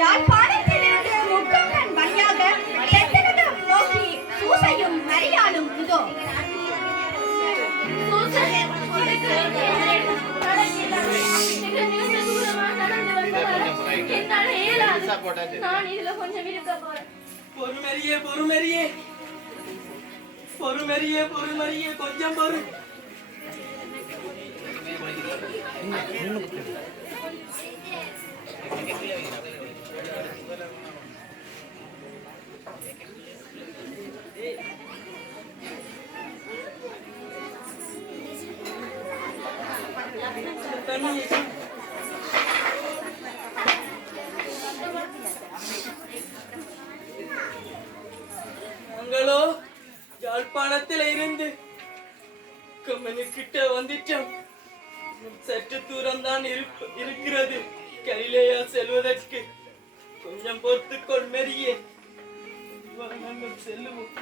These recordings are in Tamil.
யாழ்ப்பாணத்திலிருந்து முக்கொங்கன் வழியாக தெற்கிழக்கு நோக்கி சூசையும் மரியாளும் இதோ. பொறுமரியே கொஞ்சம் பொறு. நாங்களோ யாழ்ப்பாணத்தில் இருந்து கிட்ட வந்துட்டோம். சற்று தூரம் தான் இருக்கிறது கலிலேயா செல்வதற்கு. கொஞ்சம் பொறுத்துக்கொள் மெரியே, நாங்கள் செல்லுவோம்.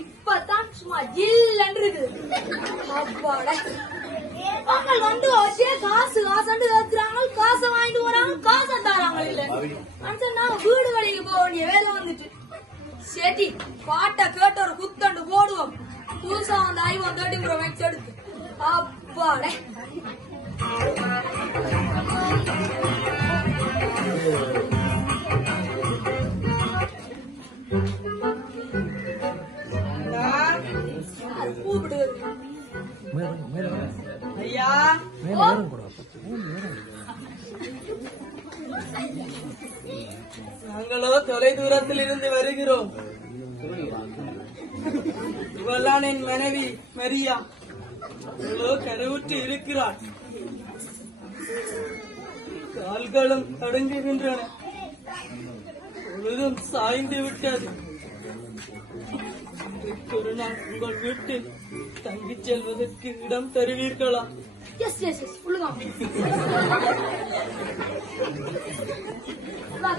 இப்பதான் சும்மா ஜில்லு வந்து காசு காசு கேட்கிறாங்க, காசை வாங்கிட்டு போறாங்க, காசை தராங்க. இல்ல நான் வீடு வழிக்கு போக வேண்டிய வேலை வந்துட்டு சரி பாட்டை கேட்டு ஒரு குத்தண்டு போடுவோம். புதுசா வந்து ஐவன் 30 மேக்ஸ் எடுத்து அப்பாடே ஐயா நாங்களோ தொலை தூரத்தில் இருந்து வருகிறோம். இவள்தான் என் மனைவி மரியா. கருவுற்று இருக்கிறாள். கால்களும் தடுங்குகின்றன. பொழுதும் சாய்ந்து விட்டது. ஒரு நாள் உங்கள் வீட்டில் தங்கிச் செல்வதற்கு இடம் தருவீர்களா? எஸ் எஸ் எஸ் உள்ளுங்க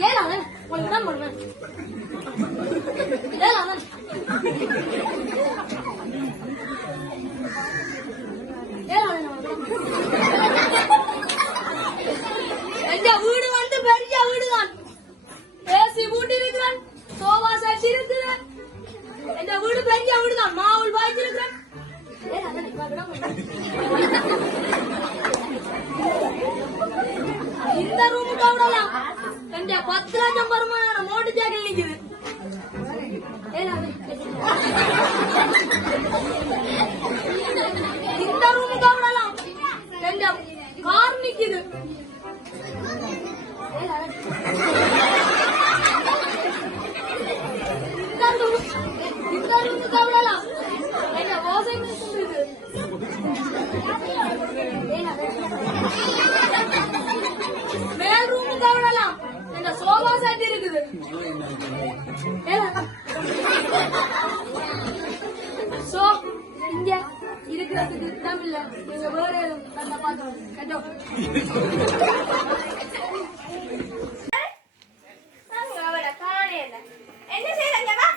கேளாங்க உங்களுக்கு தான் பண்ணுவேன் கேளாங்க எங்க வீடு வந்து பெரிய வீடுதான். ஏசி பூட்டி இருக்கிறேன், சோபா செட் இருக்கிறேன். எங்க வீடு பெரிய வீடுதான், மாவுள் வாய்ச்சிருக்கிறேன். இந்த ரூமுக்கு விடலாம். எங்க 10 லட்சம் வருமானம் மோட்டு ஜாக்கில் நிக்குது. இந்த ரூமுக்கு விடலாம். எங்க கார் நிக்குது. இந்த ரூமுக்கு விடலாம். எங்க ஓசை இருக்குது. மேல் ரூமுக்கு விடலாம். எங்க சோபா செட் இருக்குது. சோ இங்க இருக்கிறதுக்கு இடம் இல்ல. நீங்க வேற நல்லா பாக்கணும் கேட்டோ. என்ன செய்யறா?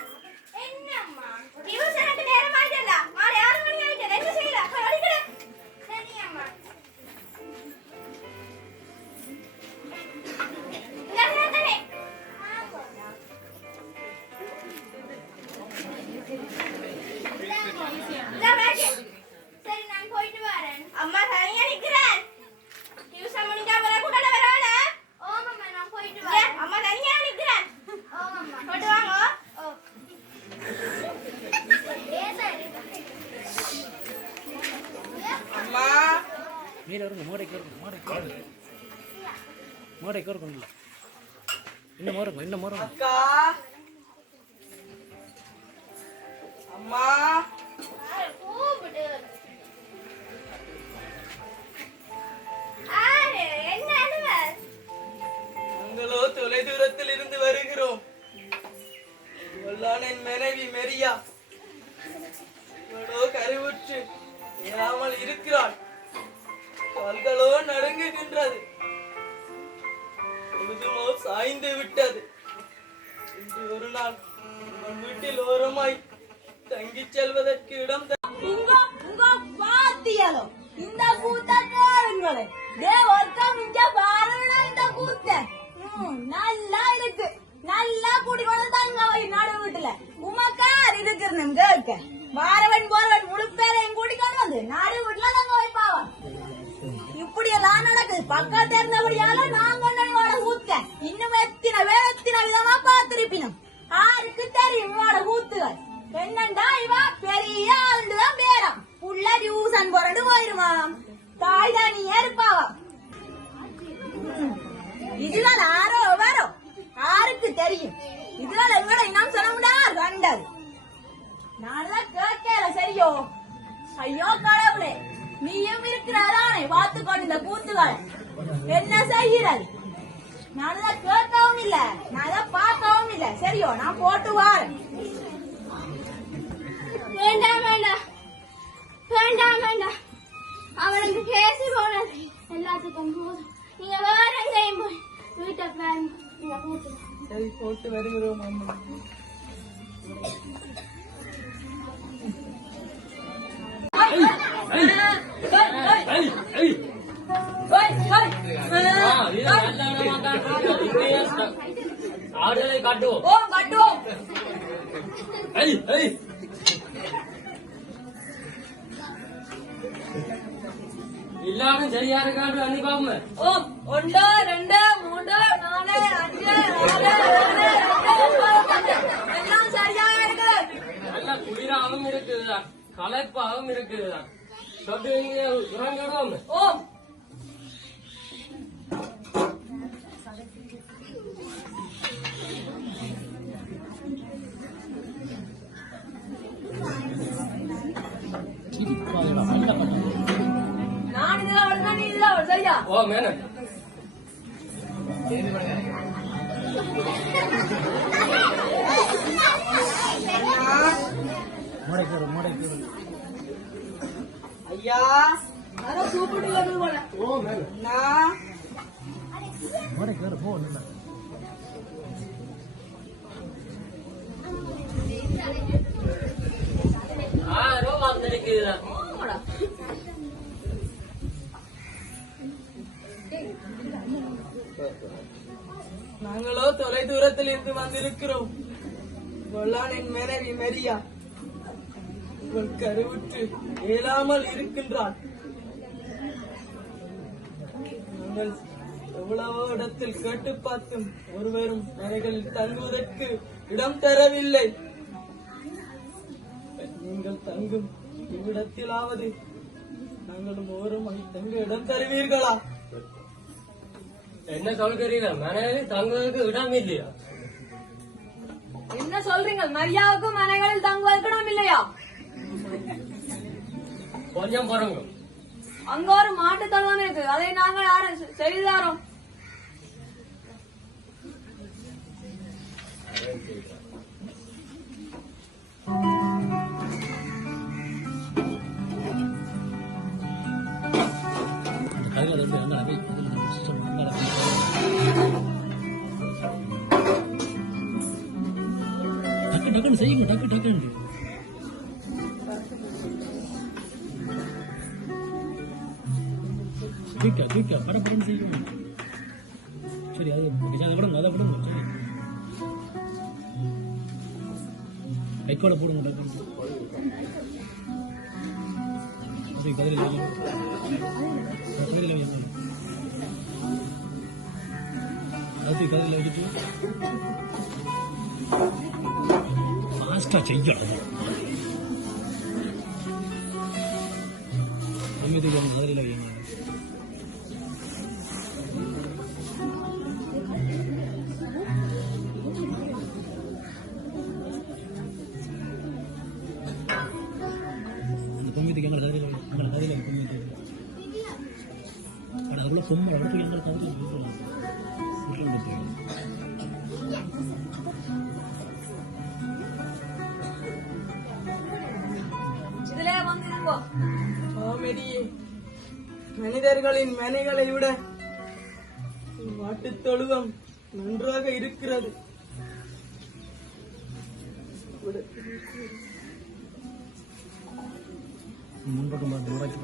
என்னம்மா டியூஷனுக்கு நேரம் ஆயிட்டல. மாலை 6 மணி ஆயிட்டல. என்ன செய்யற? படிக்கற. சரி அம்மா. நல்லாதானே? சரி நான் போயிட்டு வரேன். அம்மா தனியா நிக்கிறேன். டியூஷன் முடிஞ்சா வர கூட வரானே. ஓமம்மா நான் போயிட்டு வரேன். அம்மா தனியா நிக்கிறேன். ஓமம்மா போட்டு வாங்க. ஓ அம்மா మీరు ఎవరు మోడకి ఎవరు ఇన్న మోరం அக்கா அம்மா கூப்பிடு. ஆரே என்ன அனுவ? நாங்களோ தொலை தூரத்தில் இருந்து வருகிறோம். இவள்தான் என் மனைவி மெரியா. இவளோ கருவுற்று ஏறாமல் இருக்கிறாள். கால்களோ நடுங்குகின்றது. பொழுதுமோ சாய்ந்து விட்டது. இன்று ஒரு நாள் உங்கள் வீட்டில் ஓரமாய் தங்கிச் செல்வதற்கு இடம் உங்க பாத்தியலோ இந்த கூத்த கேளுங்களே. ஒருத்தம் இங்க பாருங்க இந்த கூத்த. நல்லா இருக்கு. நல்லா கூட்டி கொண்டு தங்க வை நடு வீட்டுல. உமக்கார் இருக்கிறேன் கேட்க. வாரவன் போறவன் முழு பேரையும் கூட்டிக்கொண்டு வந்து நடு வீட்டுல தங்க வைப்பாவா. இப்படி எல்லாம் நடக்குது. பக்கத்து இருந்தபடியால நான் கொண்டோட ஊத்த. இன்னும் எத்தனை விதமா பார்த்திருப்பினும் யாருக்கு தெரியும் இவோட ஊத்துகள். என்னண்டா இவா பெரிய ஆளுதான் பேராம். புள்ள டியூசன் போறண்டு போயிருமாம். தாய் தானியே இருப்பாவாம். இதுதான் ஆரோ வேறோ யாருக்கு தெரியும். இதுதான் இவட இன்னும் சொல்ல முடியாது கண்டது. நான்தான் கேட்கல சரியோ. ஐயோ கடவுளே, நீயும் இருக்கிறாரானே பார்த்துக்கொண்டு இந்த கூத்துகள் என்ன செய்கிறது. நான் தான் கேட்கவும் இல்ல, நான் தான் பார்க்கவும் இல்ல. சரியோ நான் போட்டு வாரேன். வேண்டாம் வேண்டாம் வேண்டாம் வேண்டாம். அவனுக்கு பேசி போனது எல்லாத்துக்கும் போதும். நீங்க வேற எங்கேயும் போய் வீட்டை பாருங்க. நீங்க போட்டு சரி போட்டு வருகிறோம் அம்மா. கட்டுவோம். எல்லாரும் சரியா இருக்காண்டு அனுப்பாம 1 2 3 4 5 6 7 எல்லாம் சரியா இருக்கு. நல்ல குளிராகவும் இருக்குதுதான், களைப்பாகவும் இருக்குதுதான். சொட்டு உறங்கணும். நான் இதெல்லாம் வருதா நீ இதெல்லாம் வரு சரியா? ஓ மேனன் ஐயா யாரோ கூப்பிட்டு வருது போல. நான் யாரோ வந்திருக்குதா போங்கடா. நாங்களோ தொலை தூரத்தில் இருந்து வந்திருக்கிறோம். கொல்லானின் மனைவி மரியா உங்கள் கருவுற்று இயலாமல் இருக்கின்றாள். நாங்கள் எவ்வளவோ இடத்தில் கேட்டு பார்த்தும் ஒருவரும் மனைகளில் தங்குவதற்கு இடம் தரவில்லை. நீங்கள் தங்கும் இவ்விடத்திலாவது நாங்களும் ஓரமாய் தங்க இடம் தருவீர்களா? என்ன சொல்கிறீங்க? மனைவி தங்குவதற்கு இடம் இல்லையா? என்ன சொல்றீங்க? மரியாவுக்கு மனைகளில் தங்குவதற்கு இடம் இல்லையா? கொஞ்சம் பாருங்க. அங்க ஒரு மாட்டு தொழுவம் இருக்கு, அதை நாங்கள் யாரும் செய்து தரோம். டக்குன்னு செய்யுங்க, டக்குன்னு தூக்க படப்படன்னு செய்யணும். சரி, அது அதை விடுங்க. சரி, கைக்கோட போடுங்க. டக்குன்னு கதிரில் கதிரில் வச்சுட்டு ஃபாஸ்டா செய்யணும். கதிரில் வைங்க. பொம்மைக்கு எங்களை கதிரில் பொம்மை அவ்வளோ பொம்மை இடத்துக்கு எங்களை கதிரில் இதுல வந்துருங்கோ. ஆமெடியே, மனிதர்களின் மனைகளை விட மாட்டுத் தொழுவம் நன்றாக இருக்கிறது. முன்பக்கம் முறைக்கு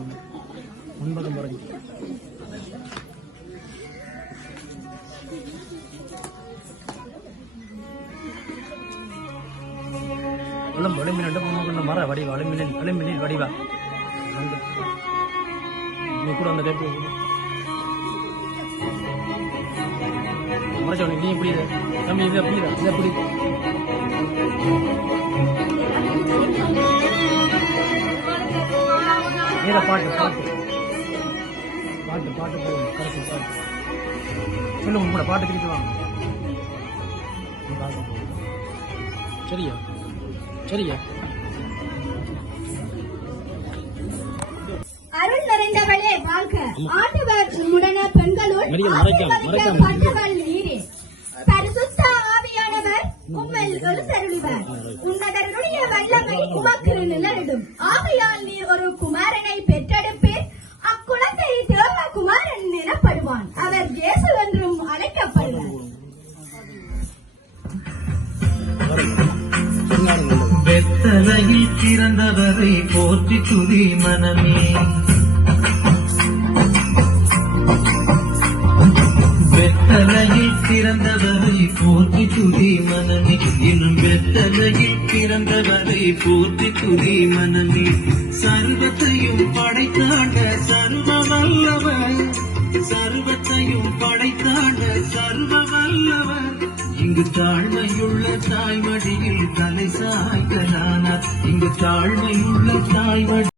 வலிமின் பொம்மை மர வடிவா வலிமினில் வடிவா நீ கூட அந்த டைப்பு முறைச்சோட நீ எப்படி தம்பி இதை புரியுதா? இதை புரியுது. பாட்டு போகும். கரெக்ட் பாட்டு சொல்லுங்க. கூட பாட்டு திருப்பி வாங்க. சரியா அருள் நிறைந்தவளே வாழ்க. ஆண்டவர் உம்முடன பெண்களுள் ஆசீர்வதிக்கப்பட்டவள் நீரே. பரிசுத்த ஆவியானவர் உம்மில் எழுந்தருளுவார். உன்னதருடைய வல்லமை உமக்கு நிழலிடும். ஆகையால் நீர் ஒரு குமாரனை பெற்றெடுப்பீர். அக்குழந்தை தேவகுமாரன் எனப்படுவான். அவர் இயேசு என்றும் அழைக்கப்படுவார். வெத்தலையில் பிறந்தவரை போற்றி துதி மனமே. வெத்தலையில் பிறந்தவரை போற்றி துதி மனமே. இன்னும் வெத்தலையில் பிறந்தவரை போற்றி துதி மனமே. சர்வத்தையும் படைத்தாண்ட சர்வ வல்லவர், சர்வத்தையும் படைத்தாண்ட சர்வ வல்லவர். இங்கு தாழ்மையுள்ள தாய்மடியில் தலை சாய்கலானார். இங்கு தாழ்மையுள்ள தாய்மடி